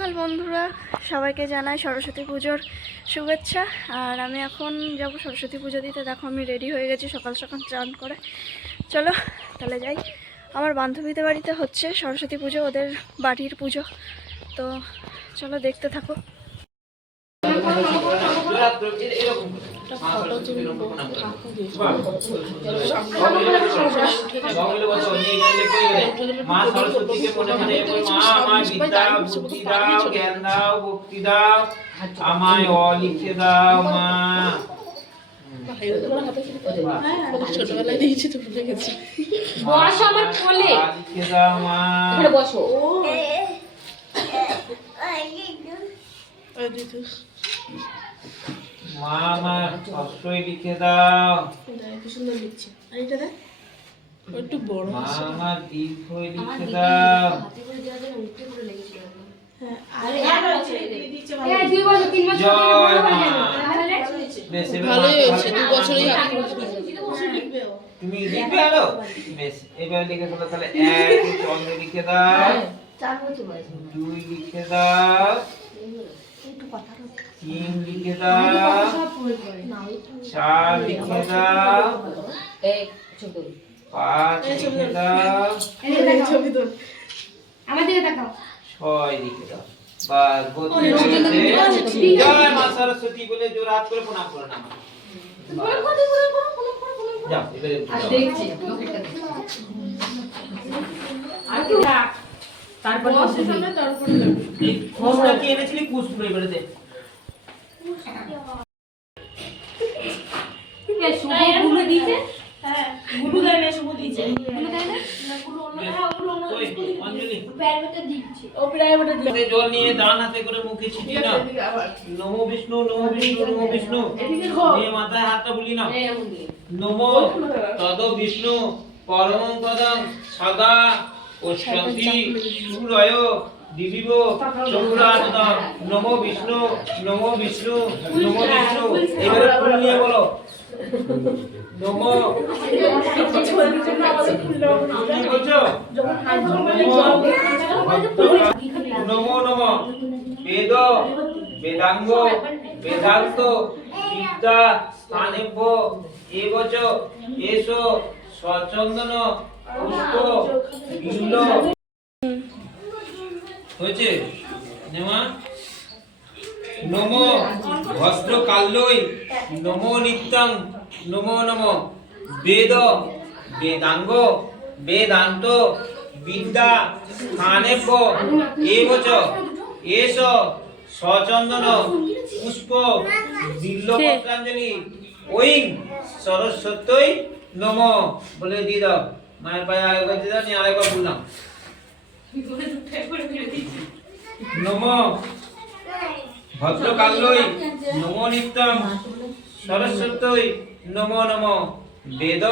সকাল বন্ধুরা, সবাইকে জানাই সরস্বতী পুজোর শুভেচ্ছা। আর আমি এখন যাব সরস্বতী পুজো দিতে। দেখো, আমি রেডি হয়ে গেছি সকাল সকাল চান করে। চলো, তাহলে যাই। আমার বান্ধবীদের বাড়িতে হচ্ছে সরস্বতী পুজো, ওদের বাড়ির পুজো। তো চলো, দেখতে থাকো। মা সরস্বতীকে মনে মনে আমায় বিদ্যা দাও জ্ঞান দাও ভক্তি দাও আমায় অ লিখে দাও মা ছোটবেলায় দিয়েছি তো ভুলে গেছি বস আমার কোলে লিখে দাও মা এখানে বসো দিদি মা আমার অশ্বই লিখে দাও। কি সুন্দর লিখছে। আর এটা দেখ একটু বড় মা আমার দীর্ঘই লিখে দাও। হ্যাঁ আর এই দুই বছর তিন বছর জয় মা তাহলে বেশ এবার ভালোই মা- হয়েছে দু বছরই হাতে তুমি লিখবে আরও? বেশ এবার লিখে ফেলো তাহলে এক চন্দ্র লিখে দাও। দুই লিখে দাও। তিন লিখে দাও। চার লিখে দাও। পাঁচ লিখে ছয় লিখে বাস। জয় মা সরস্বতী বলে করে প্রণাম করে না যাও এবারে উঠে আর যাও। দেখছি আর কি? তারপর এনেছিলি? পুরো এবারে দে এই শুভগুলো দিতে হ্যাঁ গুলু দেয় না শুভ দিয়েছে গুলো দেয় না ওই, অঞ্জলি। ও প্রাইভেটে দিল জল নিয়ে ডান হাতে করে মুখে ছিটিয়ে নাও। নমো বিষ্ণু নমো বিষ্ণু নমো বিষ্ণু। এদিকে মাথায় হাতটা বুলিয়ে নাও। এই এমন দিয়ে। নমো তদ বিষ্ণু পরমং সদা ওষ্ঠন্তি সুরয় দিবিব চক্রানন্দম নমো বিষ্ণু নমো বিষ্ণু নমো বিষ্ণু। এবারে ফুল নিয়ে বলো। নমো নমো বেদ বেদাঙ্গ বেদান্ত বিদ্যা স্থানেভ্য এবচ এসো স্বচন্দন পুষ্প হয়েছে নেমা নম ভস্ত্র কাল্যই নম নিত্যং নমো নম বেদ বেদাঙ্গ বেদান্ত বিদ্যা স্থানেভ্য এবচ এস সচন্দন পুষ্প বিল্লপত্রাঞ্জলি ওইং সরস্বতী নম বলে দিয়ে দাও মায়ের পায়ে আরেকবার দিয়ে দাও নিয়ে আরেকবার বললাম নম ভদ্রকাল্যই নম নিত্যং সরস্বতী নম নম। বেদ,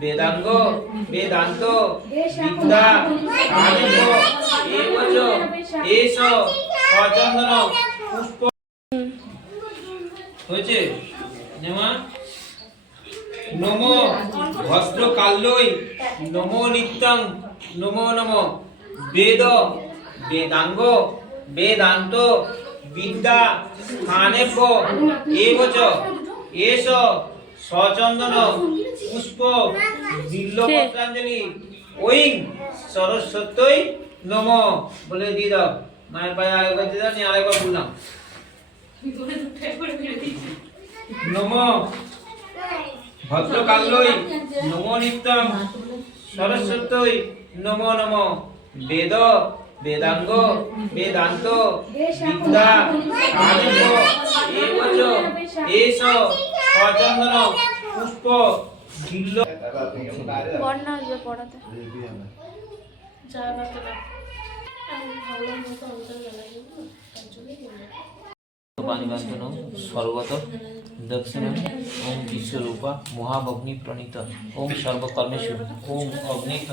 বেদাঙ্গ, বেদান্ত, বিদ্যা, আনন্দ এবচ এস সচন্দন পুষ্প। হয়েছে? নেমা নম ভস্ত্র কাল্যই নম নিত্যং নম নম। বেদ, বেদাঙ্গ, বেদান্ত, বিদ্যা, স্থানেভ্য এবচ এস সচন্দন পুষ্প বিল্লপত্রাঞ্জলি ওইং সরস্বতী নম বলে দিয়ে দাও। মায়ের পায়ে আরেকবার দিয়ে দাও নিয়ে আরেকবার বললাম নম। ভদ্রকাল্যই নম নিত্যং সরস্বতী নম নম। বেদ বেদাঙ্গ বেদান্ত বিদ্যা আনন্দ এবচ এস সচন্দন পুষ্প বিল্ল বন্যা আসবে পড়াতে যা বাতে না আমি ভাবলাম হয়তো আমাদের বেলায় যাব তার জন্যই বললাম পানিবাঞ্চন সর্বত দক্ষিণ ওম বিশ্বরূপা মহাভগ্নি প্রণীত ওম সর্বকর্মেষু ওম অগ্নিত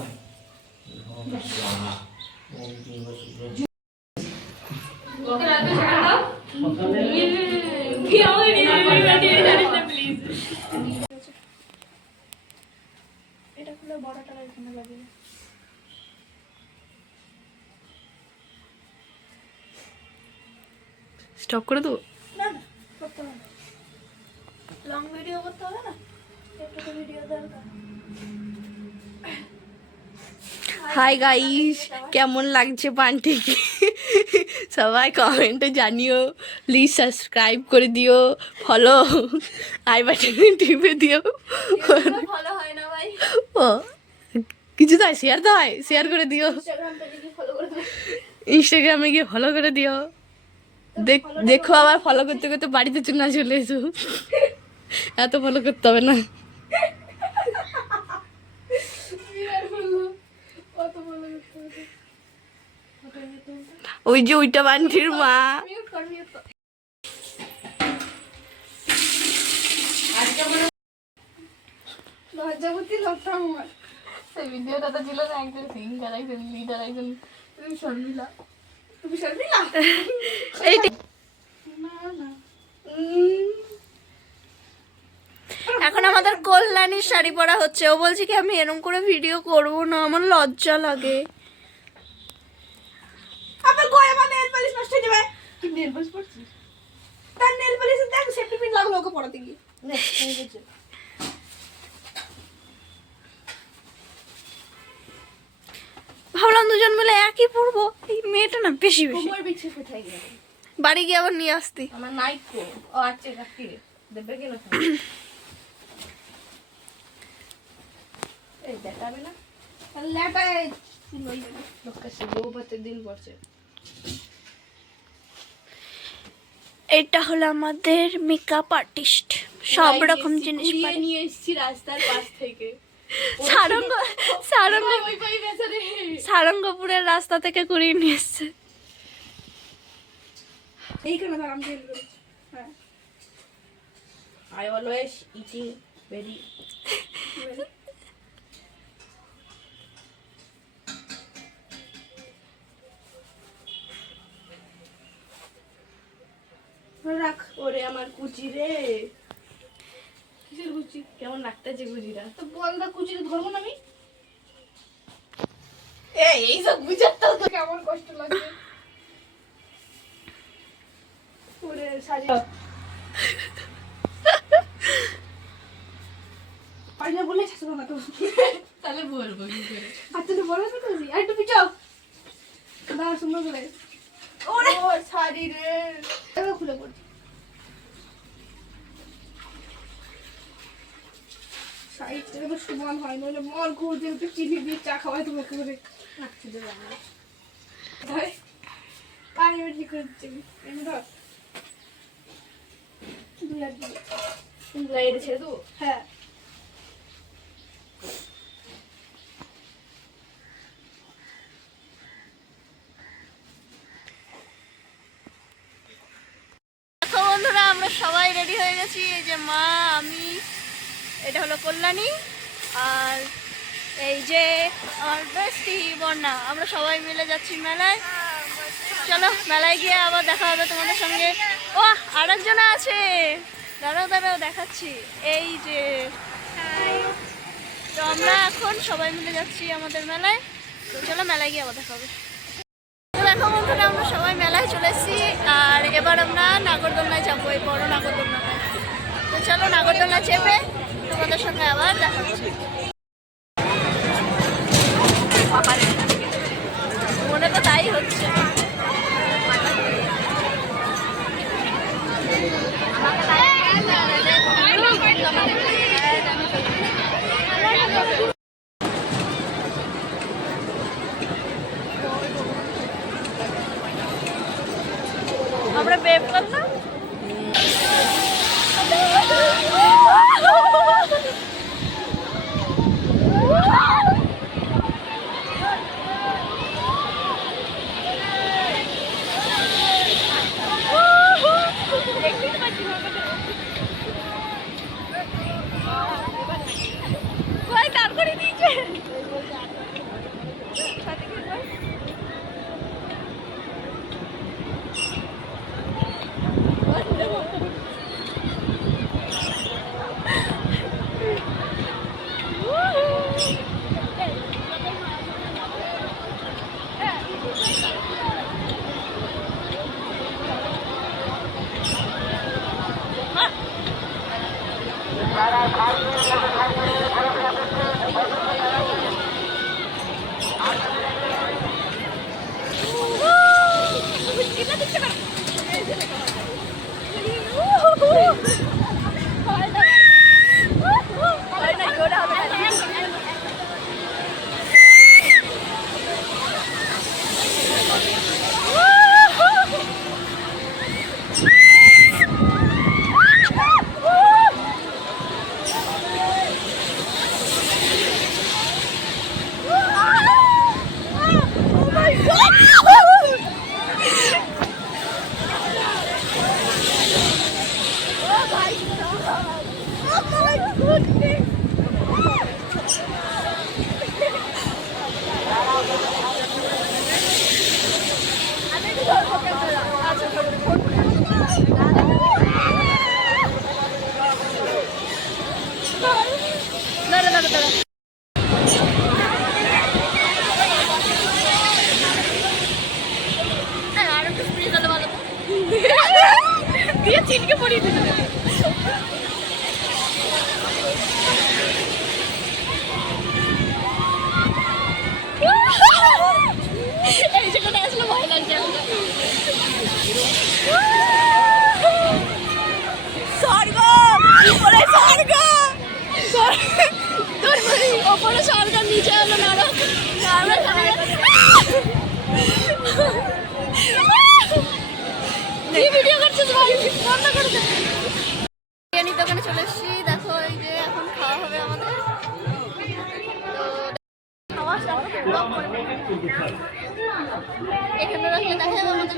এটা খুলে বড়টা এখানে লাগিয়ে স্টপ করে দেবো? না করতে হবে লং ভিডিও করতে হবে না? একটু ভিডিও দরকার। হাই গাইস কেমন লাগছে পান্টিকে? সবাই কমেন্টে জানিও। প্লিজ সাবস্ক্রাইব করে দিও। ফলো আই বাটনে টিপে দিও। হয় ও, কিছু তো শেয়ার তো হয়। শেয়ার করে দিও। ইনস্টাগ্রাম গিয়ে ফলো করে দিও। দেখো আবার ফলো করতে করতে বাড়িতে চুনা চলে এসো এত ফলো করতে হবে না কত ফলো করতে হবে ওই যে ওইটা বান্টির মা। লজ্জাবতী আমার। সেই ছিল না একজন সিঙ্গার একজন লিডার একজন তুমি শর্মিলা। তুমি শর্মিলা? এইটা না না। এখন আমাদের কল্যাণীর শাড়ি পরা হচ্ছে। ও বলছে কি আমি এরকম করে ভিডিও করব না আমার লজ্জা লাগে। আবার গয় আমার নেল পালিশ নষ্ট হয়ে যাবে কি নেল পালিশ পরছিস? তার নেল পালিশ দেখ সেফটি পিন লাগল ওকে পরাতে গিয়ে। ভাবলাম দুজন মিলে একই পরবো। এই মেয়েটা না বেশি বেশি। কোমর বিছে কোথায় গেল বাড়ি গিয়ে আবার নিয়ে আসতি। আমার নাইট কো ও আচ্ছা কাকি রে দেবে কেন এই দেখাবে না? লেটায় লোককে সে বউ ভাতের দিন পড়ছে। এটা হলো আমাদের মেকআপ আর্টিস্ট সব রকম জিনিস নিয়ে এসেছি রাস্তার পাশ থেকে। সারঙ্গ সারঙ্গপুরের রাস্তা থেকে কুড়িয়ে নিয়ে এসছে। এইখানে দাঁড়াম হ্যাঁ। I always eating আমার কুচি রে। কিসের কুচি? কেমন লাগতেছে কুচিটা? তো বল কুচির ধরবো না আমি। এই এই বুঝাতে তো কেমন কষ্ট লাগছে ওরে সাজি। পারি না বলে শাসন না তো। তাহলে বলব কি করে হাতে তো বলে না তুই আর একটু পিছাও দাঁড়া সুন্দর করে। ওরে। ও শাড়ি রে। এবার খুলে পড়ছি। সাইডটা তো সমান হয় নইলে একটু চিনি দিয়ে চা খাওয়াই তোমাকে করে রাখছি দেবে আমার পানি ঠিক করে দিচ্ছি এমনি ধর। ছেড়ে দেবো হ্যাঁ। বন্ধুরা আমরা সবাই রেডি হয়ে গেছি। এই যে মা আমি এটা হলো কল্যাণী আর এই যে আমার বেস্টি বন্যা আমরা সবাই মিলে যাচ্ছি মেলায়। চলো মেলায় গিয়ে আবার দেখা হবে তোমাদের সঙ্গে। ও আরেকজন আছে। দাঁড়াও দাঁড়াও দেখাচ্ছি। এই যে তো আমরা এখন সবাই মিলে যাচ্ছি আমাদের মেলায়। তো চলো মেলায় গিয়ে আবার দেখা হবে। দেখো বন্ধুরা আমরা সবাই মেলায় চলে এসেছি। আর এবার আমরা নাগরদোলনায় যাব এই বড় নাগরদোলনায় তো চলো নাগরদোলা চেপে তোমাদের সঙ্গে আবার দেখা হচ্ছে। স্বর্গ! ওপরে স্বর্গ, নিচে হলো নরক। দোকানে চলে এসেছি। দেখো যে এখন খাওয়া হবে আমাদের। এখানে দেখা যাবে আমাদের।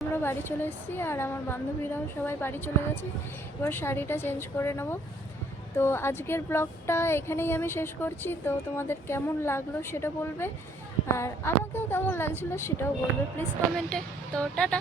আমরা বাড়ি চলে এসেছি আর আমার বান্ধবীরাও সবাই বাড়ি চলে গেছে। এবার শাড়িটা চেঞ্জ করে নেব। তো আজকের ব্লগটা এখানেই আমি শেষ করছি। তো তোমাদের কেমন লাগল সেটা বলবে? আর আমাকেও কেমন লাগছিল সেটাও বলবে। প্লিজ কমেন্টে তো টাটা।